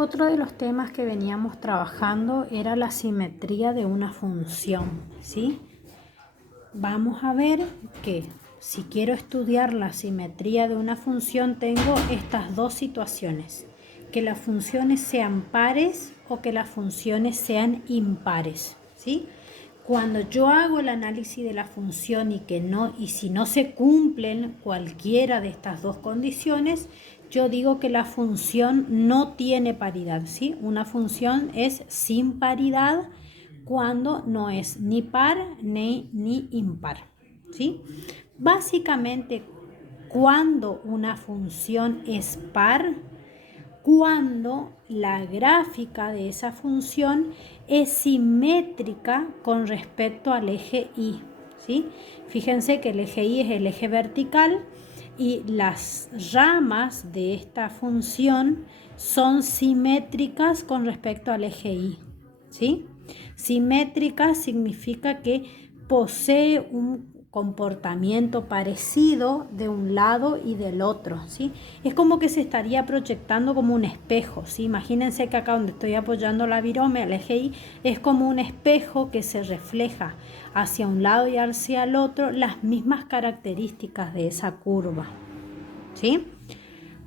Otro de los temas que veníamos trabajando era la simetría de una función, ¿sí? Vamos a ver que si quiero estudiar la simetría de una función tengo estas dos situaciones, que las funciones sean pares o que las funciones sean impares, ¿sí? Cuando yo hago el análisis de la función y si no se cumplen cualquiera de estas dos condiciones, yo digo que la función no tiene paridad, ¿sí? Una función es sin paridad cuando no es ni par ni impar, ¿sí? Básicamente, cuando una función es par, cuando la gráfica de esa función es simétrica con respecto al eje Y, ¿sí? Fíjense que el eje Y es el eje vertical y las ramas de esta función son simétricas con respecto al eje Y, ¿sí? Simétrica significa que posee un comportamiento parecido de un lado y del otro, ¿sí? Es como que se estaría proyectando como un espejo, ¿sí? Imagínense que acá donde estoy apoyando la virome, el eje Y, es como un espejo que se refleja hacia un lado y hacia el otro las mismas características de esa curva, ¿sí?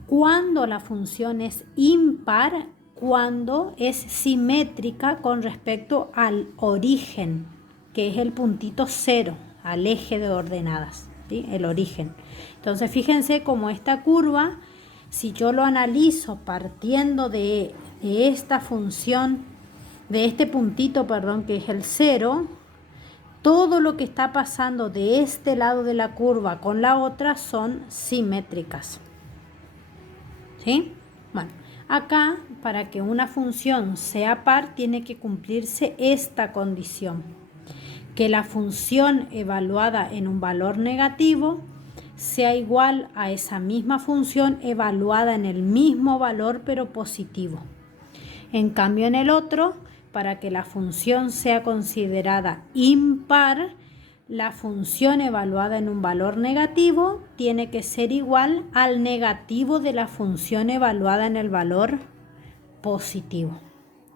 Cuando la función es impar, cuando es simétrica con respecto al origen, que es el puntito 0, al eje de ordenadas, ¿sí? El origen. Entonces fíjense cómo esta curva, si yo lo analizo partiendo de esta función, de este puntito, perdón, que es el 0, todo lo que está pasando de este lado de la curva con la otra son simétricas, ¿sí? Bueno, acá para que una función sea par tiene que cumplirse esta condición, que la función evaluada en un valor negativo sea igual a esa misma función evaluada en el mismo valor pero positivo. En cambio, en el otro, para que la función sea considerada impar, la función evaluada en un valor negativo tiene que ser igual al negativo de la función evaluada en el valor positivo,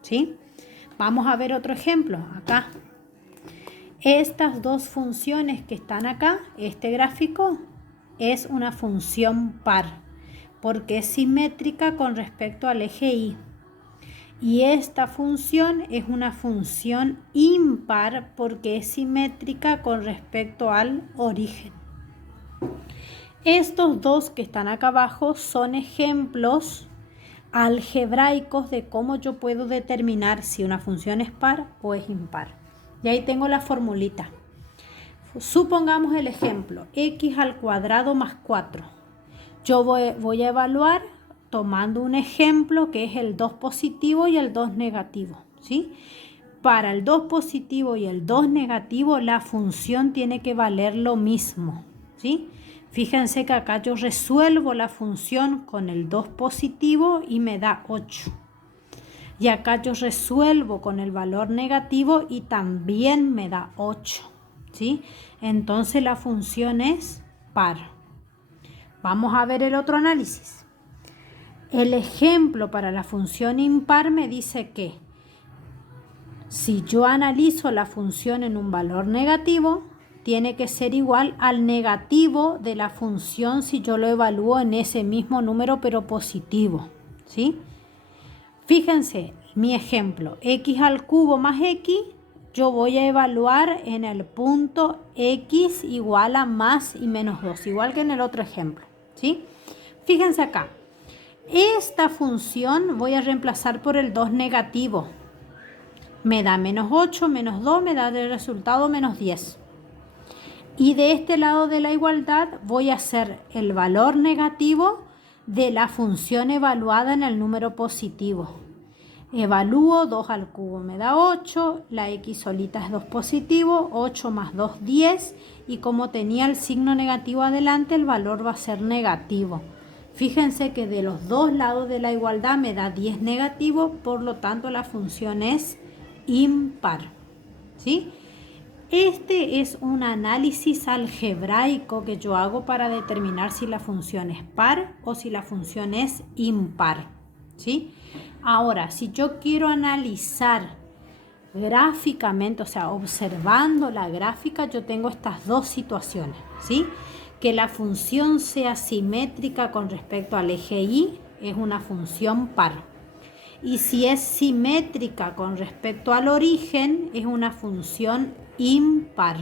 ¿sí? Vamos a ver otro ejemplo acá. Estas dos funciones que están acá, este gráfico, es una función par, porque es simétrica con respecto al eje Y. Y esta función es una función impar porque es simétrica con respecto al origen. Estos dos que están acá abajo son ejemplos algebraicos de cómo yo puedo determinar si una función es par o es impar. Y ahí tengo la formulita. Supongamos el ejemplo, x al cuadrado más 4. Yo voy a evaluar tomando un ejemplo que es el 2 positivo y el 2 negativo, ¿sí? Para el 2 positivo y el 2 negativo la función tiene que valer lo mismo, ¿sí? Fíjense que acá yo resuelvo la función con el 2 positivo y me da 8. Y acá yo resuelvo con el valor negativo y también me da 8, ¿sí? Entonces la función es par. Vamos a ver el otro análisis. El ejemplo para la función impar me dice que si yo analizo la función en un valor negativo, tiene que ser igual al negativo de la función si yo lo evalúo en ese mismo número pero positivo, ¿sí? Fíjense, mi ejemplo, x al cubo más x, yo voy a evaluar en el punto x igual a más y menos 2, igual que en el otro ejemplo, ¿sí? Fíjense acá. Esta función voy a reemplazar por el 2 negativo. Me da menos 8, menos 2, me da de resultado menos 10. Y de este lado de la igualdad voy a hacer el valor negativo de la función evaluada en el número positivo. Evalúo 2 al cubo, me da 8, la x solita es 2 positivo, 8 más 2, 10. Y como tenía el signo negativo adelante, el valor va a ser negativo. Fíjense que de los dos lados de la igualdad me da 10 negativo, por lo tanto la función es impar, ¿sí? Este es un análisis algebraico que yo hago para determinar si la función es par o si la función es impar, ¿sí? Ahora, si yo quiero analizar gráficamente, o sea, observando la gráfica, yo tengo estas dos situaciones, ¿sí? Que la función sea simétrica con respecto al eje Y es una función par. Y si es simétrica con respecto al origen, es una función impar.